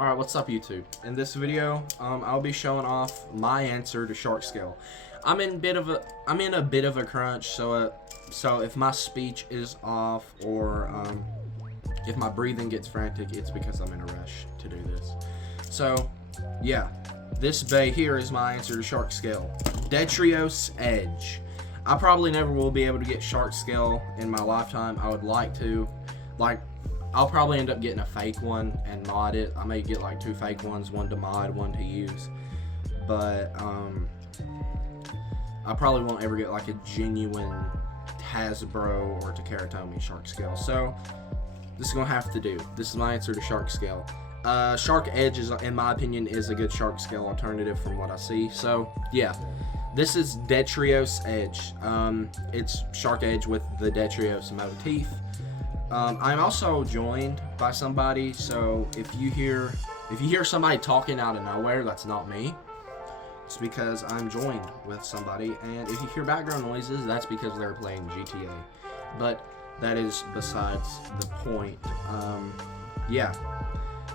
Alright, what's up YouTube? In this video, I'll be showing off my answer to shark scale. I'm in a bit of a crunch, so if my speech is off or if my breathing gets frantic, it's because I'm in a rush to do this. So, yeah, this bay here is my answer to shark scale. Detrios Edge. I probably never will be able to get shark scale in my lifetime. I would like to. I'll probably end up getting a fake one and mod it. I may get like 2 fake ones, one to mod, one to use. But I probably won't ever get like a genuine Hasbro or Takaratomi shark scale. So this is gonna have to do. This is my answer to shark scale. Shark Edge is, in my opinion, is a good shark scale alternative from what I see. So yeah, this is Detrios Edge. It's Shark Edge with the Detrios motif. I'm also joined by somebody, so if you hear somebody talking out of nowhere, that's not me. It's because I'm joined with somebody, and if you hear background noises, that's because they're playing GTA. But that is besides the point. Yeah,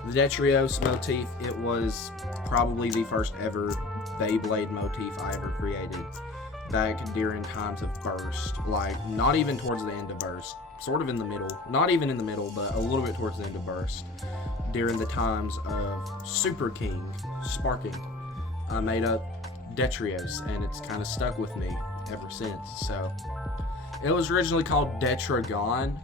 the Detrios motif, it was probably the first ever Beyblade motif I ever created back during times of Burst. Like, not even towards the end of Burst. Sort of in the middle, not even in the middle, but a little bit towards the end of Burst, during the times of Super King Sparking. I made up Detrios, and it's kind of stuck with me ever since. So it was originally called Detragon,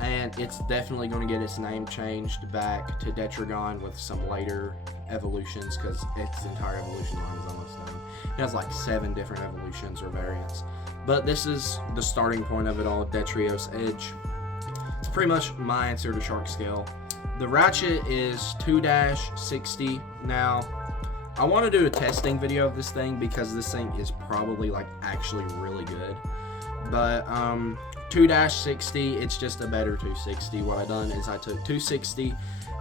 and it's definitely going to get its name changed back to Detragon with some later evolutions, because its entire evolution line is almost done. It has like 7 different evolutions or variants. But this is the starting point of it all, Detrios Edge. It's pretty much my answer to shark scale. The ratchet is 2-60. Now, I want to do a testing video of this thing because this thing is probably like actually really good. But 2-60, it's just a better 260. What I done is I took 260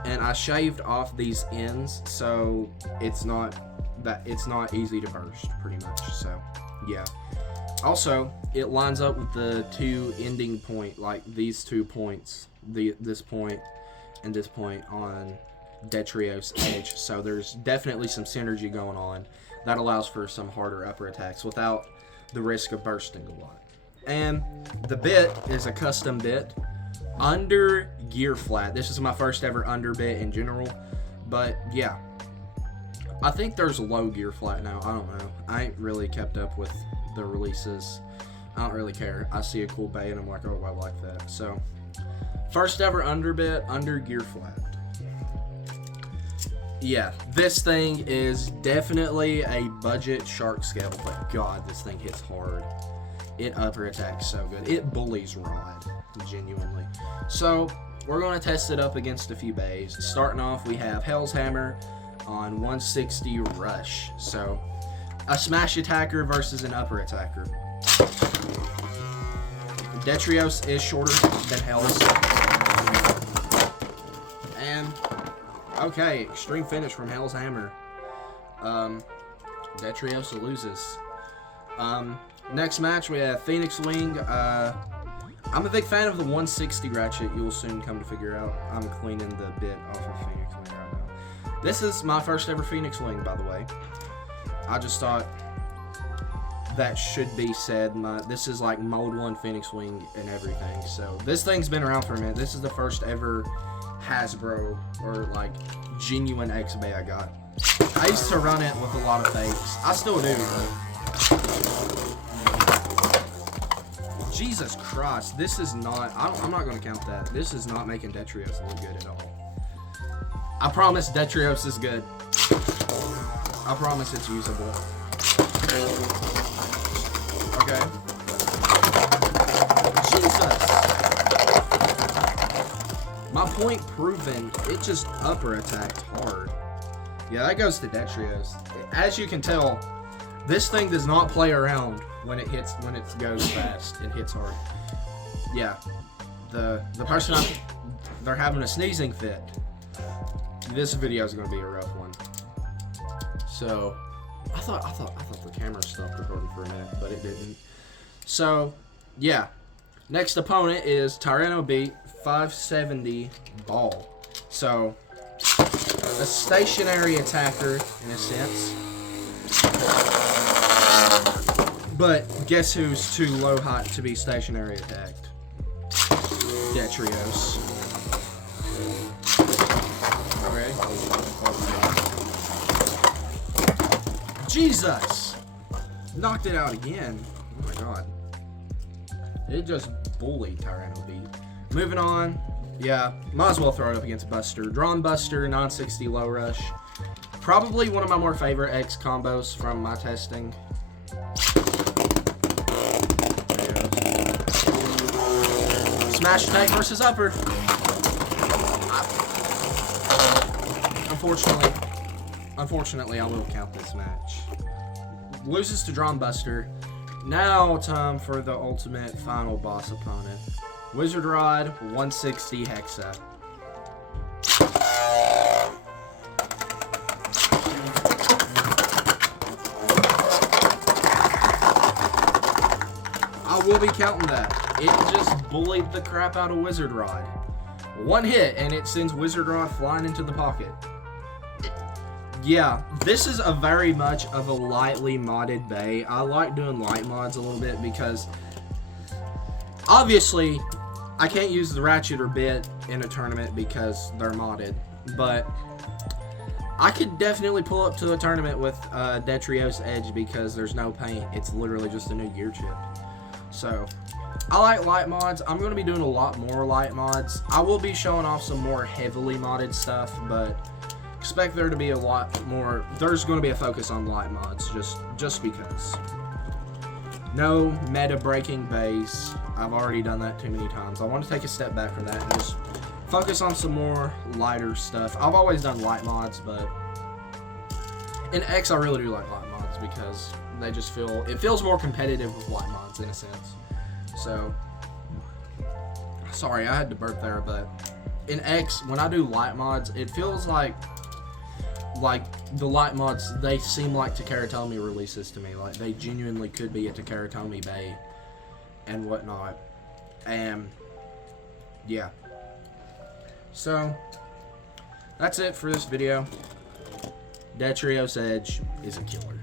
and I shaved off these ends, so it's not easy to burst pretty much. So yeah. Also, it lines up with the 2 ending point, like these 2 points, this point and this point on Detrios Edge. So there's definitely some synergy going on that allows for some harder upper attacks without the risk of bursting a lot. And the bit is a custom bit, under gear flat. This is my first ever under bit in general, but yeah. I think there's low gear flat now. I don't know. I ain't really kept up with the releases. I don't really care. I see a cool bay and I'm like, oh, I like that. So, first ever underbit, under gear flat. Yeah, this thing is definitely a budget shark scale, but God, this thing hits hard. It upper attacks so good. It bullies Rod, genuinely. So, we're going to test it up against a few bays. Starting off, we have Hell's Hammer on 160 Rush. So, a smash attacker versus an upper attacker. Detrios is shorter than Hell's. And, okay, extreme finish from Hell's Hammer. Detrios loses. Next match, we have Phoenix Wing. I'm a big fan of the 160 ratchet, you will soon come to figure out. I'm cleaning the bit off of Phoenix Wing right now. This is my first ever Phoenix Wing, by the way. I just thought that should be said. This is like Mold 1 Phoenix Wing and everything. So this thing's been around for a minute. This is the first ever Hasbro or like genuine X-Bay I got. I used to run it with a lot of fakes. I still do, but Jesus Christ, this is not, I'm not going to count that. This is not making Detrios look good at all. I promise Detrios is good. I promise it's usable. Okay. Jesus. My point proven, it just upper attacked hard. Yeah, that goes to Detrios. As you can tell, this thing does not play around when it goes fast. It hits hard. Yeah. The person they're having a sneezing fit. This video is going to be a rough one. So, I thought the camera stopped recording for a minute, but it didn't. So, yeah. Next opponent is Tyranno Beat 570 Ball. So, a stationary attacker in a sense. But guess who's too low height to be stationary attacked? Detrios. Okay. Jesus! Knocked it out again. Oh my god. It just bullied Tyranno Beat. Moving on. Yeah, might as well throw it up against Buster. Drawn Buster, 960 low rush. Probably one of my more favorite X combos from my testing. Smash attack versus upper. Unfortunately, I will count this match. Loses to Drawn Buster. Now time for the ultimate final boss opponent. Wizard Rod, 160 Hexa. I will be counting that. It just bullied the crap out of Wizard Rod. One hit and it sends Wizard Rod flying into the pocket. Yeah, this is a very much of a lightly modded bay. I like doing light mods a little bit because obviously I can't use the Ratchet or Bit in a tournament because they're modded, but I could definitely pull up to a tournament with Detrios Edge because there's no paint. It's literally just a new gear chip. So I like light mods. I'm going to be doing a lot more light mods. I will be showing off some more heavily modded stuff, but expect there to be a lot more. There's going to be a focus on light mods just because. No meta breaking base. I've already done that too many times. I want to take a step back from that and just focus on some more lighter stuff. I've always done light mods, but in X I really do like light mods because they just it feels more competitive with light mods in a sense. So sorry, I had to burp there, but in X when I do light mods, it feels like the light mods, they seem like Takaratomi releases to me. Like they genuinely could be a Takaratomi Bay and whatnot. And yeah. So that's it for this video. Detrios Edge is a killer.